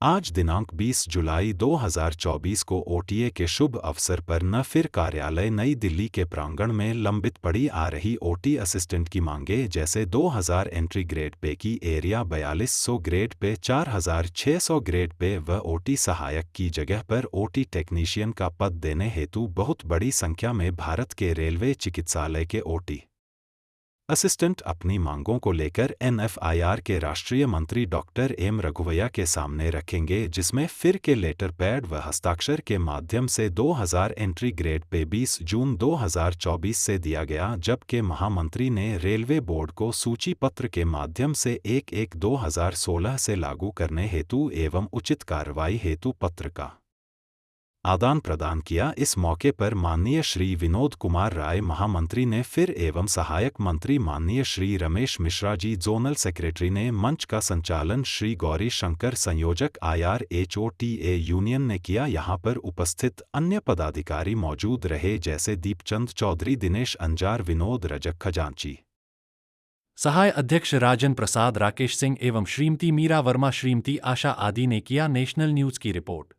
आज दिनांक 20 जुलाई 2024 को ओटीए के शुभ अवसर पर न फिर कार्यालय नई दिल्ली के प्रांगण में लंबित पड़ी आ रही ओटी असिस्टेंट की मांगे, जैसे 2000 एंट्री ग्रेड पे की area 4200 grade pay 4600 grade pay व ओटी सहायक की जगह पर ओटी टेक्नीशियन का पद देने हेतु बहुत बड़ी संख्या में भारत के रेलवे चिकित्सालय के ओटी असिस्टेंट अपनी मांगों को लेकर एनएफआईआर के राष्ट्रीय मंत्री डॉक्टर एम रघुवैया के सामने रखेंगे, जिसमें फिर के लेटर पैड व हस्ताक्षर के माध्यम से 2000 एंट्री ग्रेड पे 20 जून 2024 से दिया गया, जबकि महामंत्री ने रेलवे बोर्ड को सूची पत्र के माध्यम से 1/1/2016 से लागू करने हेतु एवं उचित कार्रवाई हेतु पत्र का आदान प्रदान किया। इस मौके पर माननीय श्री विनोद कुमार राय महामंत्री ने फिर एवं सहायक मंत्री माननीय श्री रमेश मिश्रा जी जोनल सेक्रेटरी ने मंच का संचालन श्री गौरी शंकर संयोजक IRHOTA यूनियन ने किया। यहाँ पर उपस्थित अन्य पदाधिकारी मौजूद रहे, जैसे दीपचंद चौधरी, दिनेश अंजार, विनोद रजक खजांची, सहाय अध्यक्ष राजन प्रसाद, राकेश सिंह एवं श्रीमती मीरा वर्मा, श्रीमती आशा आदि ने किया। नेशनल न्यूज की रिपोर्ट।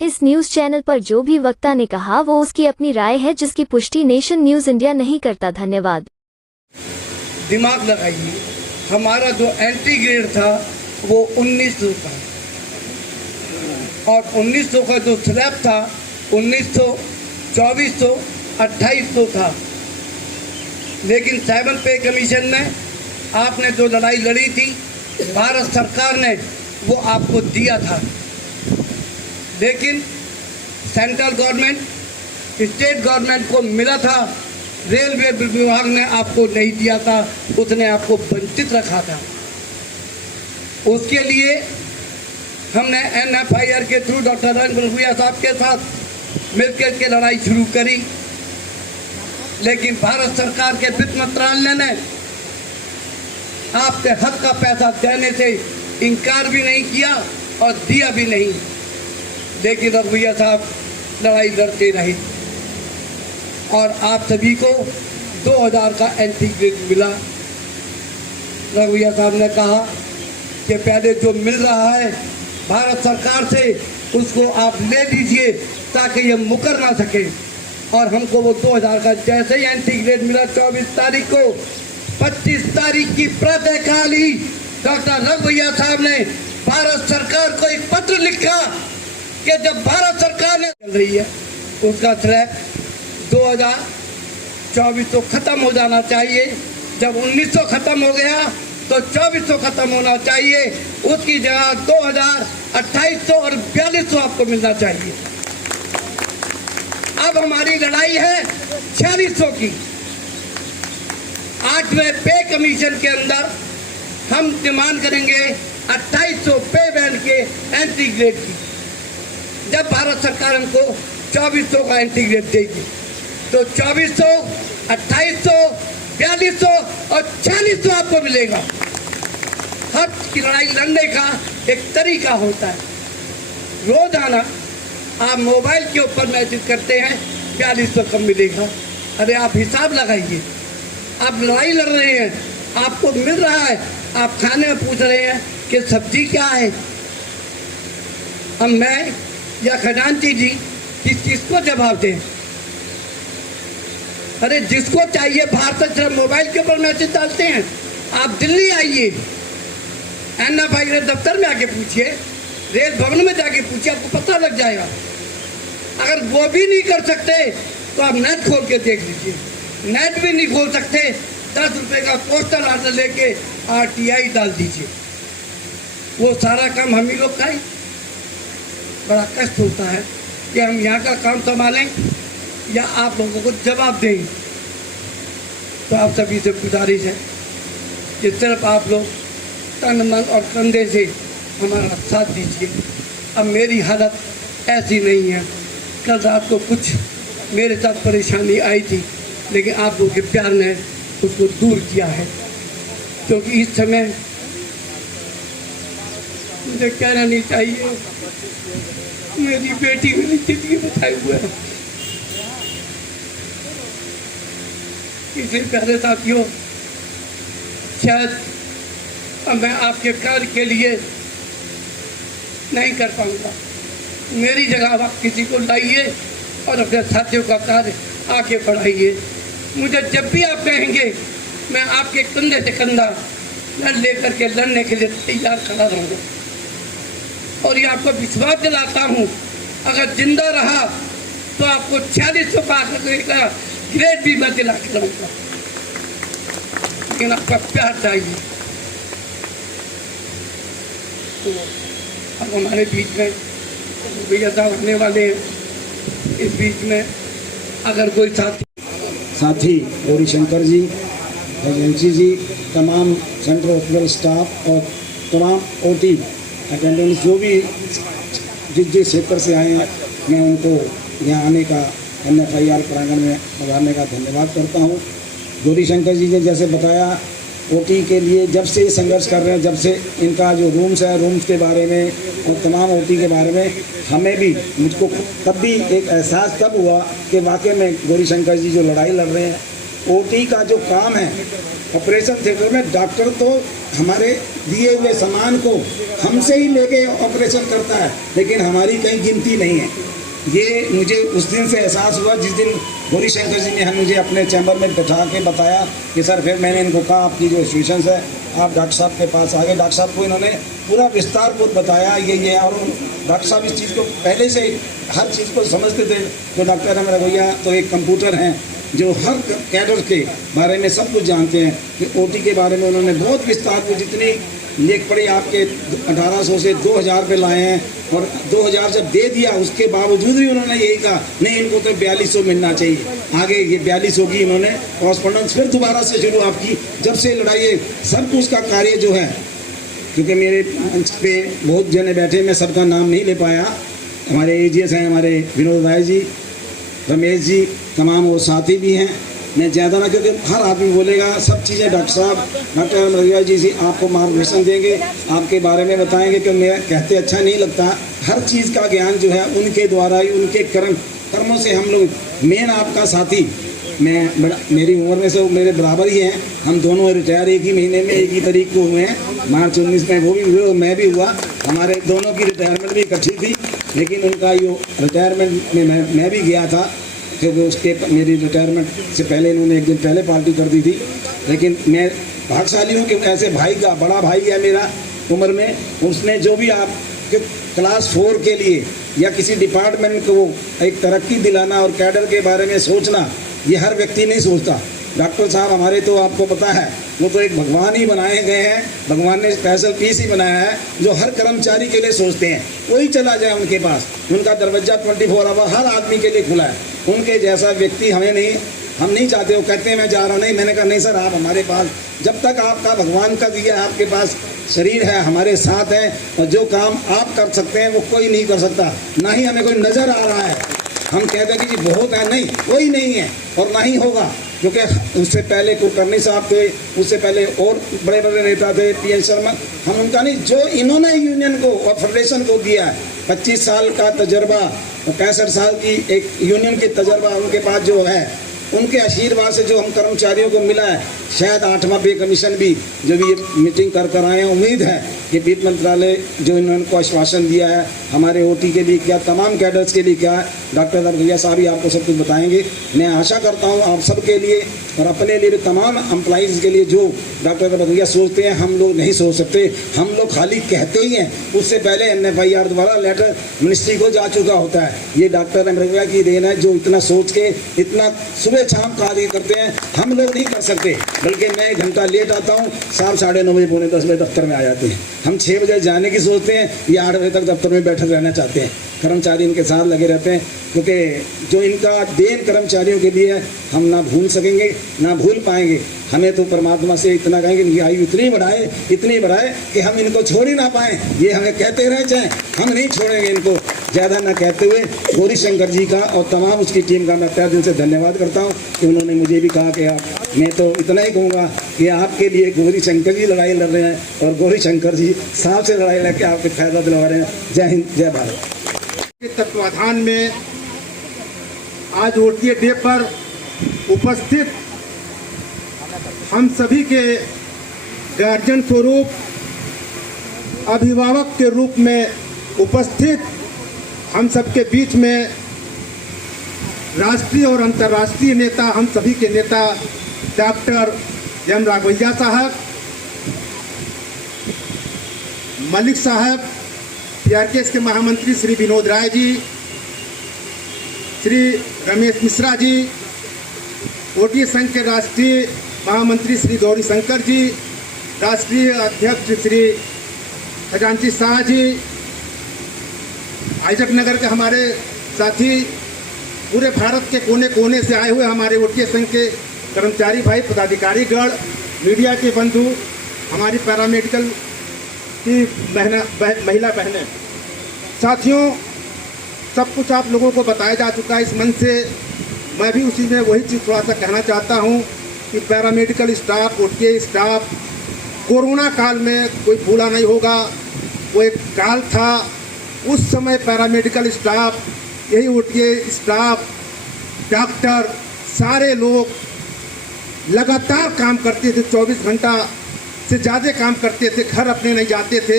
इस न्यूज चैनल पर जो भी वक्ता ने कहा वो उसकी अपनी राय है, जिसकी पुष्टि नेशन न्यूज इंडिया नहीं करता। धन्यवाद। दिमाग लगाइए, हमारा जो एंट्री ग्रेड था वो 1900 था और 1900 का जो स्लैब था 1900, 2400, 2800 था। लेकिन 7 पे कमीशन ने आपने जो लड़ाई लड़ी थी, भारत सरकार ने वो आपको दिया था, लेकिन सेंट्रल गवर्नमेंट, स्टेट गवर्नमेंट को मिला था, रेलवे विभाग ने आपको नहीं दिया था, उसने आपको वंचित रखा था। उसके लिए हमने एनएफआईआर के थ्रू डॉक्टर रघुवैया साहब के साथ मिलकर के लड़ाई शुरू करी लेकिन भारत सरकार के वित्त मंत्रालय ने आपके हक का पैसा देने से इनकार भी नहीं किया और दिया भी नहीं। लेकिन रघुवैया साहब लड़ाई लड़ते रहे और आप सभी को 2000 का एंट्री ग्रेड मिला। रघुवैया साहब ने कहा कि पहले जो मिल रहा है भारत सरकार से उसको आप ले लीजिए ताकि ये मुकर ना सके। और हमको वो 2000 का जैसे ही एंट्री ग्रेड मिला 24 तारीख को, 25 तारीख की प्रातःकाल ही डॉक्टर रघुवैया साहब ने भारत सरकार को एक पत्र लिखा कि जब भारत सरकार ने चल रही है उसका स्लैब 2024 तो खत्म हो जाना चाहिए। जब 1900 खत्म हो गया तो 2400 खत्म होना चाहिए, उसकी जगह 2000, 2800 और 4200 आपको मिलना चाहिए। अब हमारी लड़ाई है 4600 की। 8वें पे कमीशन के अंदर हम डिमांड करेंगे 2800 पे बैंड के एंट्री ग्रेड की। जब भारत सरकार हमको 2400 का एंट्री ग्रेड देगी तो 2400, 2800, 4200 और 4600 आपको मिलेगा। हक की लड़ाई लड़ने का एक तरीका होता है। रोजाना आप मोबाइल के ऊपर मैसेज करते हैं 4200 कब मिलेगा। अरे आप हिसाब लगाइए, आप लड़ाई लड़ रहे हैं, आपको मिल रहा है, आप खाने में पूछ रहे हैं कि सब्जी क्या है। अब मैं या खजांची जी किसको जवाब दें? अरे जिसको चाहिए बाहर से सिर्फ मोबाइल के ऊपर मैसेज डालते हैं। आप दिल्ली आइए, NFI दफ्तर में आके पूछिए, रेल भवन में जाके पूछिए, आपको पता लग जाएगा। अगर वो भी नहीं कर सकते तो आप नेट खोल के देख लीजिए। नेट भी नहीं खोल सकते, 10 रुपए का पोस्टल आर्डर लेके RTI डाल दीजिए, वो सारा काम हम ही लोग का ही। बड़ा कष्ट होता है कि हम यहाँ का काम संभालें या आप लोगों को जवाब दें। तो आप सभी से गुजारिश है कि सिर्फ आप लोग तन मन और कंधे से हमारा साथ दीजिए। अब मेरी हालत ऐसी नहीं है, कल रात को कुछ मेरे साथ परेशानी आई थी, लेकिन आप लोगों के प्यार ने उसको दूर किया है। क्योंकि इस समय मुझे कहना नहीं चाहिए, मेरी बेटी मेरी जिंदगी बचाए हुए है। इसलिए प्यारे साथियों, शायद अब मैं आपके कार्य के लिए नहीं कर पाऊंगा। मेरी जगह आप किसी को लाइए और अपने साथियों का कार्य आगे बढ़ाइए। मुझे जब भी आप कहेंगे मैं आपके कंधे से कंधा लेकर के लड़ने के लिए तैयार खड़ा रहूँगा। और ये आपको विश्वास दिलाता हूँ, अगर जिंदा रहा तो आपको 4600 का ग्रेड भी मैं दिला के रहूँगा। लेकिन आपका प्यार चाहिए। तो अब हमारे बीच में भैया साहब आने वाले हैं। इस बीच में अगर कोई साथी गौरीशंकर जी, एजेंसी जी, तमाम सेंट्रल हॉस्पिटल स्टाफ और तमाम OT अटेंडेंट्स जो भी जिस क्षेत्र से आए हैं, मैं उनको यहाँ आने का NFIR प्रांगण में पधारने का धन्यवाद करता हूँ। गौरीशंकर जी ने जैसे बताया, OT के लिए जब से संघर्ष कर रहे हैं, जब से इनका जो रूम्स है, रूम्स के बारे में और तमाम OT के बारे में हमें भी, मुझको तब भी एक एहसास तब हुआ कि वाकई में गौरीशंकर जी जो लड़ाई लड़ रहे हैं, OT का जो काम है ऑपरेशन थिएटर में, डॉक्टर तो हमारे दिए हुए सामान को हमसे ही लेके ऑपरेशन करता है, लेकिन हमारी कहीं गिनती नहीं है। ये मुझे उस दिन से एहसास हुआ जिस दिन गौरीशंकर जी ने मुझे अपने चैम्बर में बैठा के बताया कि सर, फिर मैंने इनको कहा आपकी जो सिचुएशन है, आप डॉक्टर साहब के पास आ गए। डॉक्टर साहब को इन्होंने पूरा विस्तारपूर्वक बताया ये और डॉक्टर साहब इस चीज़ को पहले से हर चीज़ को समझते थे। जो डॉक्टर हमारे भैया तो एक कंप्यूटर हैं जो हर कैडर के बारे में सब कुछ जानते हैं कि OT के बारे में उन्होंने बहुत विस्तार को जितनी लेख पड़ी आपके 1800 से 2000 पे लाए हैं, और 2000 जब दे दिया उसके बावजूद भी उन्होंने यही कहा नहीं, इनको तो 4200 मिलना चाहिए। आगे ये 4200 की इन्होंने कॉरस्पॉन्डेंस फिर दोबारा से शुरू आपकी। जब से लड़ाई है सब कुछ का कार्य जो है, क्योंकि मेरे मंच पे बहुत जने बैठे, मैं सबका नाम नहीं ले पाया। हमारे AGS हैं, हमारे विनोद भाई जी, रमेश जी, तमाम वो साथी भी हैं, मैं ज़्यादा ना, क्योंकि हर आदमी बोलेगा सब चीज़ें डॉक्टर साहब, डॉक्टर रविया जी से आपको मार्गदर्शन देंगे, आपके बारे में बताएंगे, कि मैं कहते अच्छा नहीं लगता। हर चीज़ का ज्ञान जो है उनके द्वारा ही, उनके कर्मों से हम लोग, मेन आपका साथी, मेरी उम्र में से मेरे बराबर ही हैं, हम दोनों रिटायर एक ही महीने में एक ही तारीख को हुए हैं, मार्च 19 में वो भी हुए और मैं भी हुआ। हमारे दोनों की रिटायरमेंट भी इकट्ठी थी, लेकिन उनका यो रिटायरमेंट में मैं भी गया था, क्योंकि उसके मेरी रिटायरमेंट से पहले इन्होंने एक दिन पहले पार्टी कर दी थी। लेकिन मैं भाग्यशाली हूँ कि ऐसे भाई का, बड़ा भाई है मेरा उम्र में, उसने जो भी आप क्लास 4 के लिए या किसी डिपार्टमेंट को एक तरक्की दिलाना और कैडर के बारे में सोचना, ये हर व्यक्ति नहीं सोचता। डॉक्टर साहब हमारे तो आपको पता है, वो तो एक भगवान ही बनाए गए हैं, भगवान ने स्पेशल पीस ही बनाया है जो हर कर्मचारी के लिए सोचते हैं। कोई चला जाए उनके पास, उनका दरवाजा 24 आवर हर आदमी के लिए खुला है। उनके जैसा व्यक्ति हम नहीं चाहते। वो कहते हैं मैं जा रहा हूँ, नहीं, मैंने कहा नहीं सर, आप हमारे पास, जब तक आपका भगवान का दिया आपके पास शरीर है, हमारे साथ है, और जो काम आप कर सकते हैं वो कोई नहीं कर सकता, ना ही हमें कोई नज़र आ रहा है। हम कहते हैं कि जी बहुत है, नहीं, कोई नहीं है और ना ही होगा, क्योंकि उससे पहले कुलकर्णी साहब थे, उससे पहले और बड़े बड़े नेता थे, पीएन शर्मा, हम उनका नहीं, जो इन्होंने यूनियन को और फेडरेशन को दिया है, 25 साल का तजर्बा, 65 साल की एक यूनियन के तजर्बा उनके पास जो है, उनके आशीर्वाद से जो हम कर्मचारियों को मिला है, शायद 8वां पे कमीशन भी जो भी ये मीटिंग कर आए हैं, उम्मीद है कि वित्त मंत्रालय जो इन्होंने को आश्वासन दिया है, हमारे ओटी के लिए क्या, तमाम कैडर्स के लिए क्या है, डॉक्टर भैया साहब ही आपको सब कुछ बताएंगे। मैं आशा करता हूँ आप सबके लिए और अपने लिए, तमाम एम्प्लॉइज़ के लिए, जो डॉक्टर भैया सोचते हैं हम लोग नहीं सोच सकते, हम लोग खाली कहते ही हैं, उससे पहले NFIR द्वारा लेटर मिनिस्ट्री को जा चुका होता है। ये डॉक्टर भैया की देन है, जो इतना सोच के इतना सुबह शाम कार्य करते हैं, हम लोग नहीं कर सकते। बल्कि मैं 1 घंटा लेट आता हूँ, साहब 9:30 बजे, पौने 10 बजे दफ्तर में आ जाते हैं। हम 6 बजे जाने की सोचते हैं, ये 8 बजे तक दफ्तर में बैठे रहना चाहते हैं। कर्मचारी इनके साथ लगे रहते हैं, क्योंकि जो इनका देन कर्मचारियों के लिए हम ना भूल सकेंगे, ना भूल पाएंगे। हमें तो परमात्मा से इतना कहेंगे इनकी आयु इतनी बढ़ाए कि हम इनको छोड़ ही ना पाएँ। ये हमें कहते रहे चाहे, हम नहीं छोड़ेंगे इनको। ज़्यादा ना कहते हुए गौरी शंकर जी का और तमाम उसकी टीम का मैं तहे दिल से धन्यवाद करता हूँ कि उन्होंने मुझे भी कहा कि आप, मैं तो इतना ही कहूँगा कि आपके लिए गौरी शंकर जी लड़ाई लड़ रहे हैं और गौरी शंकर जी साहब से लड़ाई लड़ के आपके फायदा दिलवा रहे हैं। जय हिंद, जय भारत। के तत्वाधान में आज ओटीए डे पर उपस्थित हम सभी के गार्जियन स्वरूप, अभिभावक के रूप में उपस्थित हम सबके बीच में राष्ट्रीय और अंतर्राष्ट्रीय नेता, हम सभी के नेता डॉक्टर एम राघवैया साहब, मलिक साहब, PRKS के महामंत्री श्री विनोद राय जी, श्री रमेश मिश्रा जी, ओटीए संघ के राष्ट्रीय महामंत्री श्री गौरी शंकर जी, राष्ट्रीय अध्यक्ष श्री खजांची शाह जी, आइजक नगर के हमारे साथी, पूरे भारत के कोने कोने से आए हुए हमारे ओटीए संघ के कर्मचारी भाई, पदाधिकारीगण, मीडिया के बंधु, हमारी पैरामेडिकल की महिला बहनें, साथियों, सब कुछ आप लोगों को बताया जा चुका है इस मंच से। मैं भी उसी में वही चीज़ थोड़ा सा कहना चाहता हूँ कि paramedical staff, OTA staff, corona काल में कोई भूला नहीं होगा। वो एक काल था, उस समय पैरामेडिकल स्टाफ, यही ओटीए स्टाफ, डॉक्टर, सारे लोग लगातार काम करते थे, 24 घंटा से ज़्यादा काम करते थे, घर अपने नहीं जाते थे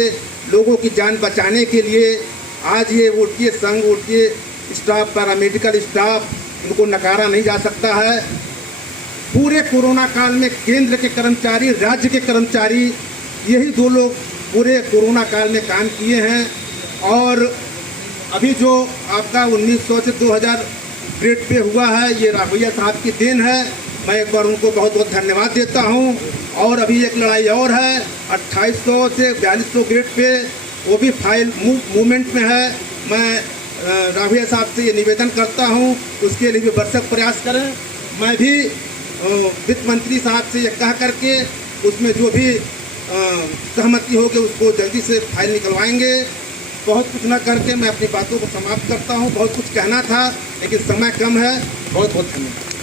लोगों की जान बचाने के लिए। आज ये ओटीए संघ, ओटीए स्टाफ, पैरामेडिकल स्टाफ, इनको नकारा नहीं जा सकता है। पूरे कोरोना काल में केंद्र के कर्मचारी, राज्य के कर्मचारी, यही 2 लोग पूरे कोरोना काल में काम किए हैं। और अभी जो आपका 1900 से 2000 ग्रेड पे हुआ है, ये राघवैया साहब की देन है। मैं एक बार उनको बहुत बहुत धन्यवाद देता हूं। और अभी एक लड़ाई और है, 2800 से 4200 ग्रेड पे, वो भी फाइल मूवमेंट में है। मैं राघवैया साहब से ये निवेदन करता हूं, उसके लिए भी भरसक प्रयास करें। मैं भी वित्त मंत्री साहब से ये कह करके उसमें जो भी सहमति होगी उसको जल्दी से फाइल निकलवाएंगे। बहुत कुछ न करके मैं अपनी बातों को समाप्त करता हूं। बहुत कुछ कहना था लेकिन समय कम है। बहुत बहुत धन्यवाद।